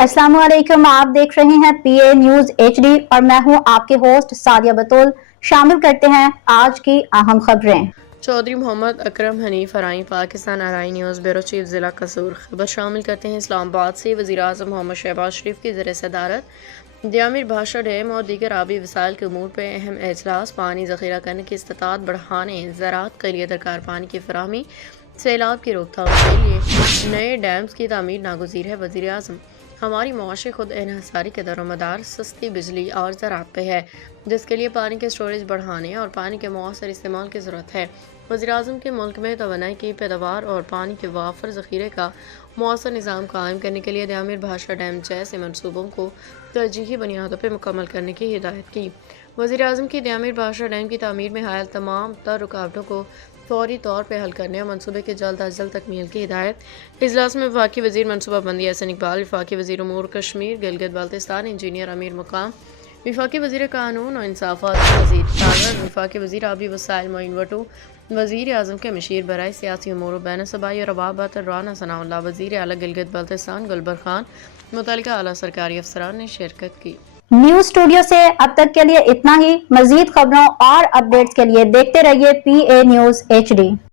अस्सलाम वालेकुम, आप देख रहे हैं पीए न्यूज एचडी और मैं हूं आपके होस्ट सादिया बतूल। शामिल करते हैं आज की अहम खबरें। चौधरी मोहम्मद अकरम हनीफ अराई पाकिस्तान अराई न्यूज़ ब्यूरो चीफ ज़िला कसूर। खबर शामिल करते हैं इस्लामाबाद से। वज़ीर आज़म मोहम्मद शहबाज शरीफ की ज़रिए सदारत दियामिर भाषा डैम और दीगर आबी वसाइल के अमूर पर अहम इजलास। पानी ज़ख़ीरा करने की इस्तात बढ़ाने, ज़राअत के लिए दरकार पानी की फराहमी, सैलाब की रोकथाम के लिए नए डैम्स की तामीर नागुज़ीर है। वज़ीर आज़म हमारी मुआशी खुद इन्हिसारी के दरोमदार सस्ती बिजली और ज़राअत पे है, जिसके लिए पानी के स्टोरेज बढ़ाने और पानी के मौसर इस्तेमाल की ज़रूरत है। वज़ीर आज़म के मुल्क में तवानाई की पैदावार और पानी के वाफर ज़ख़ीरे का मौसर निज़ाम कायम करने के लिए दियामिर भाषा डैम जैसे मनसूबों को तरजीही बुनियादों पर मुकम्मल करने की हिदायत की। वज़ीर आज़म की दियामिर भाषा डैम की तामीर में हायल तमाम तर रुकावटों को फौरी तौर पर हल करने और मनसूबे के जल्द अज जल्द तकमील की हिदायत। इजलास में वफाकी वज़ीर मनसूबा बंदी एहसन इकबाल, वफाकी वज़ीर उमूर कश्मीर गिलगित बाल्तिस्तान इंजीनियर अमीर मुकाम, वफाकी वज़ीर कानून और इंसाफ़ात वज़ीर तागर, वफाकी वज़ीर आबी वसाइल मोइन वटू, वज़ीर आज़म के मशीर बराए सियासी उमूर बैन सबाई और अबाबत राना सनाउल्लाह, वज़ीर आला गिलगित बाल्तिस्तान गुलबर खान, मुतल्लिका आला सरकारी अफसरान ने शिरकत की। न्यूज स्टूडियो से अब तक के लिए इतना ही। मजीद खबरों और अपडेट्स के लिए देखते रहिए पीए न्यूज एचडी।